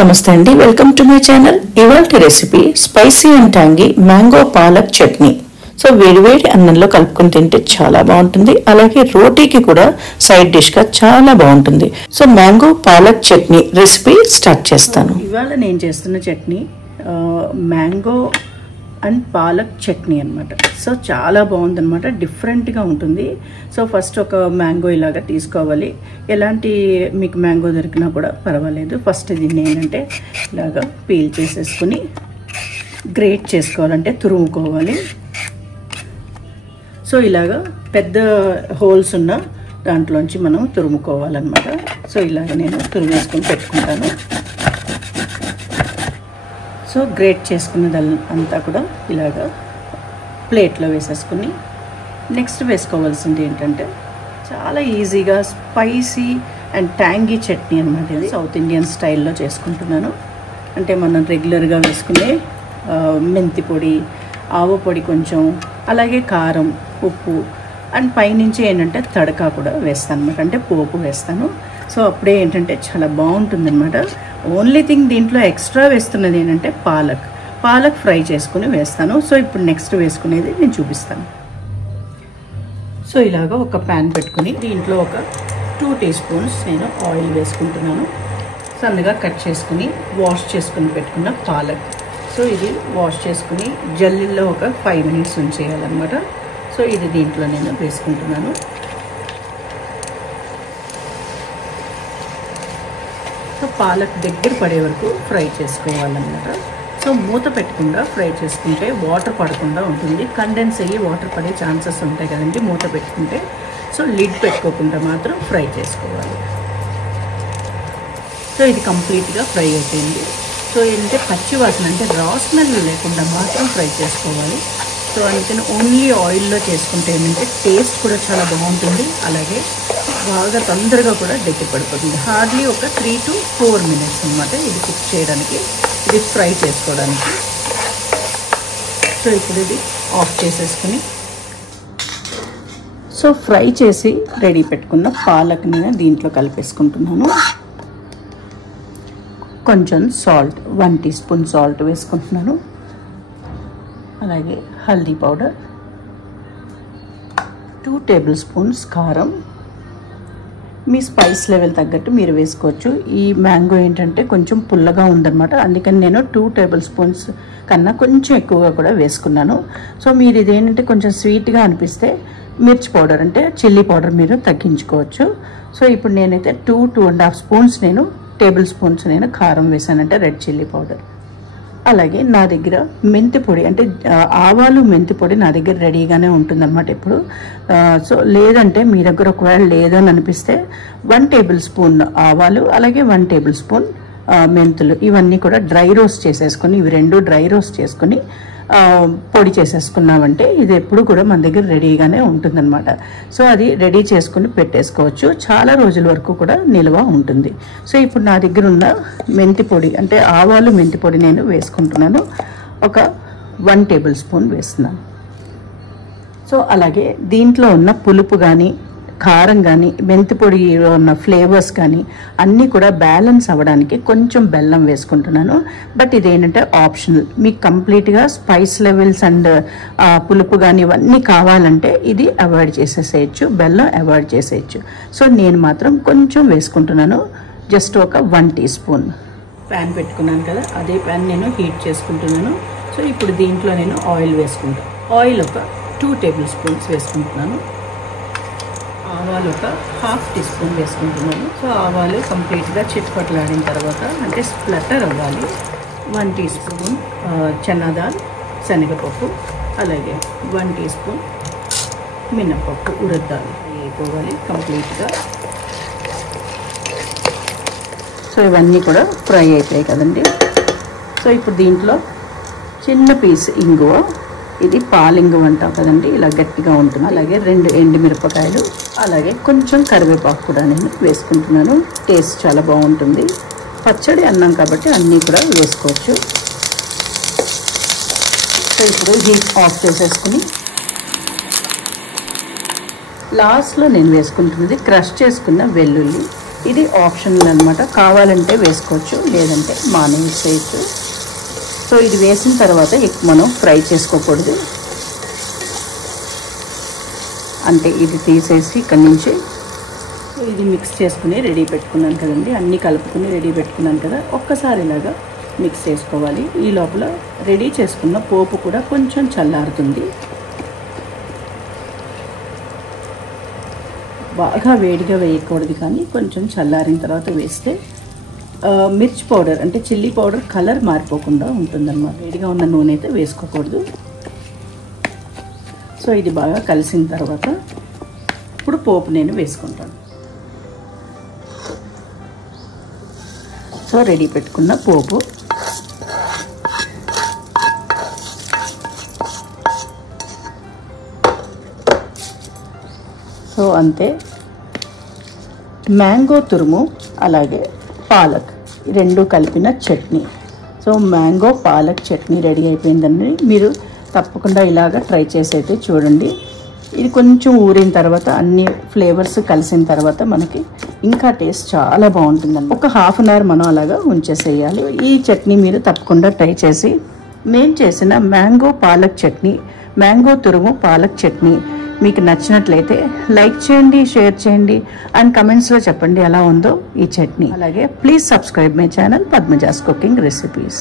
నమస్తే అండి, welcome to my channel. ఇవాల్టి recipe spicy and tangy mango palak chutney. So వేడివేడి అన్నంలో కలుపుకొని తింటే చాలా బాగుంటుంది. అలాగే రోటీకి కూడా సైడ్ డిష్ గా చాలా బాగుంటుంది. So mango palak chutney recipe start చేస్తాను. ఇవాళ నేను చేస్తున్న చట్నీ మ్యాంగో అండ్ పాలక్ చట్నీ అనమాట. సో చాలా బాగుందన్నమాట, డిఫరెంట్గా ఉంటుంది. సో ఫస్ట్ ఒక మ్యాంగో ఇలాగా తీసుకోవాలి. ఎలాంటి మీకు మ్యాంగో దొరికినా కూడా పర్వాలేదు. ఫస్ట్ దీన్ని ఏంటంటే ఇలాగా పీల్ చేసేసుకుని గ్రేట్ చేసుకోవాలంటే తురుముకోవాలి. సో ఇలాగా పెద్ద హోల్స్ ఉన్న దాంట్లోంచి మనం తురుముకోవాలన్నమాట. సో ఇలాగ నేను తురుమేసుకొని పెట్టుకుంటాను. సో గ్రేట్ చేసుకున్నదంతా కూడా ఇలాగా ప్లేట్లో వేసేసుకుని నెక్స్ట్ వేసుకోవాల్సింది ఏంటంటే చాలా ఈజీగా స్పైసీ అండ్ ట్యాంగీ చట్నీ అనమాట. ఇది సౌత్ ఇండియన్ స్టైల్లో చేసుకుంటున్నాను. అంటే మనం రెగ్యులర్గా వేసుకునే మెంతి పొడి, ఆవ పొడి కొంచెం, అలాగే కారం, ఉప్పు అండ్ పైనుంచి ఏంటంటే తడకా కూడా వేస్తాను అనమాట. అంటే పోపు వేస్తాను. సో అప్పుడే ఏంటంటే చాలా బాగుంటుందన్నమాట. ఓన్లీ థింగ్ దీంట్లో ఎక్స్ట్రా వేస్తున్నది ఏంటంటే పాలక్ ఫ్రై చేసుకుని వేస్తాను. సో ఇప్పుడు నెక్స్ట్ వేసుకునేది నేను చూపిస్తాను. సో ఇలాగా ఒక ప్యాన్ పెట్టుకుని దీంట్లో ఒక 2 టీ స్పూన్స్ నేను ఆయిల్ వేసుకుంటున్నాను. సన్నగా కట్ చేసుకుని వాష్ చేసుకుని పెట్టుకున్న పాలక్. సో ఇది వాష్ చేసుకుని జల్లీలో ఒక 5 మినిట్స్ ఉంచేయాలన్నమాట. సో ఇది దీంట్లో నేను వేసుకుంటున్నాను. సో పాలక్ దగ్గర పడే వరకు ఫ్రై చేసుకోవాలన్నమాట. సో మూత పెట్టకుండా ఫ్రై చేసుకుంటే వాటర్ పడకుండా ఉంటుంది. కండెన్స్ అయ్యి వాటర్ పడే ఛాన్సెస్ ఉంటాయి కదండి మూత పెట్టుకుంటే. సో లిడ్ పెట్టుకోకుండా మాత్రం ఫ్రై చేసుకోవాలి. సో ఇది కంప్లీట్గా ఫ్రై అయిపోయింది. సో ఏంటంటే పచ్చి వాసన అంటే రా స్మెల్ లేకుండా మాత్రం ఫ్రై చేసుకోవాలి. సో అందుకని ఓన్లీ ఆయిల్లో చేసుకుంటే ఏంటంటే టేస్ట్ కూడా చాలా బాగుంటుంది. అలాగే బాగా తొందరగా కూడా దగ్గర పడిపోతుంది. హార్డ్లీ ఒక 3 to 4 మినిట్స్ అనమాట ఇది కుక్ చేయడానికి, ఇది ఫ్రై చేసుకోవడానికి. సో ఇప్పుడు ఇది ఆఫ్ చేసేసుకుని సో ఫ్రై చేసి రెడీ పెట్టుకున్న పాలక్ని నేను దీంట్లో కలిపేసుకుంటున్నాను. కొంచెం సాల్ట్, 1 టీ స్పూన్ సాల్ట్ వేసుకుంటున్నాను. అలాగే హల్దీ పౌడర్, 2 టేబుల్ స్పూన్స్ కారం. మీ స్పైస్ లెవెల్ తగ్గట్టు మీరు వేసుకోవచ్చు. ఈ మ్యాంగో ఏంటంటే కొంచెం పుల్లగా ఉందన్నమాట, అందుకని నేను 2 టేబుల్ స్పూన్స్ కన్నా కొంచెం ఎక్కువగా కూడా వేసుకున్నాను. సో మీరు ఇదేంటంటే కొంచెం స్వీట్గా అనిపిస్తే మిర్చి పౌడర్ అంటే చిల్లీ పౌడర్ మీరు తగ్గించుకోవచ్చు. సో ఇప్పుడు నేనైతే 2.5 స్పూన్స్ టేబుల్ స్పూన్స్ నేను కారం వేసానంటే రెడ్ చిల్లీ పౌడర్. అలాగే నా దగ్గర మెంతి పొడి అంటే ఆవాలు మెంతి పొడి నా దగ్గర రెడీగానే ఉంటుందన్నమాట ఇప్పుడు. సో లేదంటే మీ దగ్గర ఒకవేళ లేదని అనిపిస్తే 1 టేబుల్ స్పూన్ ఆవాలు, అలాగే 1 టేబుల్ స్పూన్ మెంతులు, ఇవన్నీ కూడా డ్రై రోస్ట్ చేసేసుకొని, ఇవి 2 డ్రై రోస్ట్ చేసుకొని పొడి చేసేసుకున్నామంటే ఇది ఎప్పుడు కూడా మన దగ్గర రెడీగానే ఉంటుందన్నమాట. సో అది రెడీ చేసుకుని పెట్టేసుకోవచ్చు, చాలా రోజుల వరకు కూడా నిల్వ ఉంటుంది. సో ఇప్పుడు నా దగ్గర ఉన్న మెంతి పొడి అంటే ఆవాలు మెంతి పొడి నేను వేసుకుంటున్నాను. ఒక 1 టేబుల్ స్పూన్ వేస్తున్నాను. సో అలాగే దీంట్లో ఉన్న పులుపు కానీ కారం కానీ మెంతి పొడిలో ఉన్న ఫ్లేవర్స్ కానీ అన్నీ కూడా బ్యాలెన్స్ అవ్వడానికి కొంచెం బెల్లం వేసుకుంటున్నాను. బట్ ఇదేంటంటే ఆప్షనల్. మీకు కంప్లీట్గా స్పైస్ లెవెల్స్ అండ్ పులుపు కానీ ఇవన్నీ కావాలంటే ఇది అవాయిడ్ చేసేసేయచ్చు, బెల్లం అవాయిడ్ చేసేయచ్చు. సో నేను మాత్రం కొంచెం వేసుకుంటున్నాను, జస్ట్ ఒక 1 టీ స్పూన్. ప్యాన్ పెట్టుకున్నాను కదా, అదే ప్యాన్ నేను హీట్ చేసుకుంటున్నాను. సో ఇప్పుడు దీంట్లో నేను ఆయిల్ వేసుకుంటాను. ఆయిల్ ఒక 2 టేబుల్ స్పూన్స్ వేసుకుంటున్నాను. ఆవాలు ఒక 1/2 టీ స్పూన్ వేసుకుంటున్నాను. సో ఆవాలు కంప్లీట్గా చిట్పట్లాడిన తర్వాత అంటే స్ప్లటర్ అవ్వాలి. 1 టీ స్పూన్ చనాదాల్ శనగపప్పు, అలాగే 1 టీ స్పూన్ మినపప్పు, ఉరద్దాలు వేసుకోవాలి కంప్లీట్గా. సో ఇవన్నీ కూడా ఫ్రై అయిపోయాయి కదండి. సో ఇప్పుడు దీంట్లో చిన్న పీస్ ఇంగువ, ఇది పాలింగువ అంటాం కదండి, ఇలా గట్టిగా ఉంటుంది. అలాగే 2 ఎండుమిరపకాయలు, అలాగే కొంచెం కరివేపాకు కూడా నేను వేసుకుంటున్నాను. టేస్ట్ చాలా బాగుంటుంది. పచ్చడి అన్నం కాబట్టి అన్నీ కూడా వేసుకోవచ్చు. సో ఇప్పుడు హీట్ ఆఫ్ చేసేసుకుని లాస్ట్లో నేను వేసుకుంటున్నది క్రష్ చేసుకున్న వెల్లుల్లి. ఇది ఆప్షనల్ అనమాట, కావాలంటే వేసుకోవచ్చు, లేదంటే మానేసేయచ్చు. సో ఇది వేసిన తర్వాత మనం ఫ్రై చేసుకోకూడదు. అంటే ఇది తీసేసి ఇక్కడి నుంచి ఇది మిక్స్ చేసుకుని రెడీ పెట్టుకున్నాను కదండి, అన్నీ కలుపుకుని రెడీ పెట్టుకున్నాను కదా, ఒక్కసారి ఇలాగా మిక్స్ చేసుకోవాలి. ఈ లోపల రెడీ చేసుకున్న పోపు కూడా కొంచెం చల్లారుతుంది. బాగా వేడిగా వేయకూడదు, కానీ కొంచెం చల్లారిన తర్వాత వేస్తే మిర్చి పౌడర్ అంటే చిల్లీ పౌడర్ కలర్ మారిపోకుండా ఉంటుందన్నమాట. వేడిగా ఉన్న నూనె అయితే వేసుకోకూడదు. సో ఇది బాగా కలిసిన తర్వాత ఇప్పుడు పోపు నేను వేసుకుంటాను. సో రెడీ పెట్టుకున్న పోపు సో అంతే. మ్యాంగో తురుము అలాగే పాలక్ రెండు కలిపిన chutney. So mango palak chutney ready అయిపోయిందండి. మీరు తప్పకుండా ఇలాగ ట్రై చేసి అయితే చూడండి. ఇది కొంచెం ఊరిన తర్వాత అన్ని ఫ్లేవర్స్ కలిసిన తర్వాత మనకి ఇంకా టేస్ట్ చాలా బాగుంటుందండి. ఒక హాఫ్ అన్ అవర్ మనం అలాగా ఉంచేసేయాలి. ఈ చట్నీ మీరు తప్పకుండా ట్రై చేసి, నేను చేసిన మ్యాంగో పాలక్ చట్నీ, మ్యాంగో తురుము పాలక్ చట్నీ మీకు నచ్చినట్లయితే లైక్ చేయండి, షేర్ చేయండి అండ్ కమెంట్స్లో చెప్పండి ఎలా ఉందో ఈ చట్నీ. అలాగే please subscribe my channel Padmaja's cooking recipes.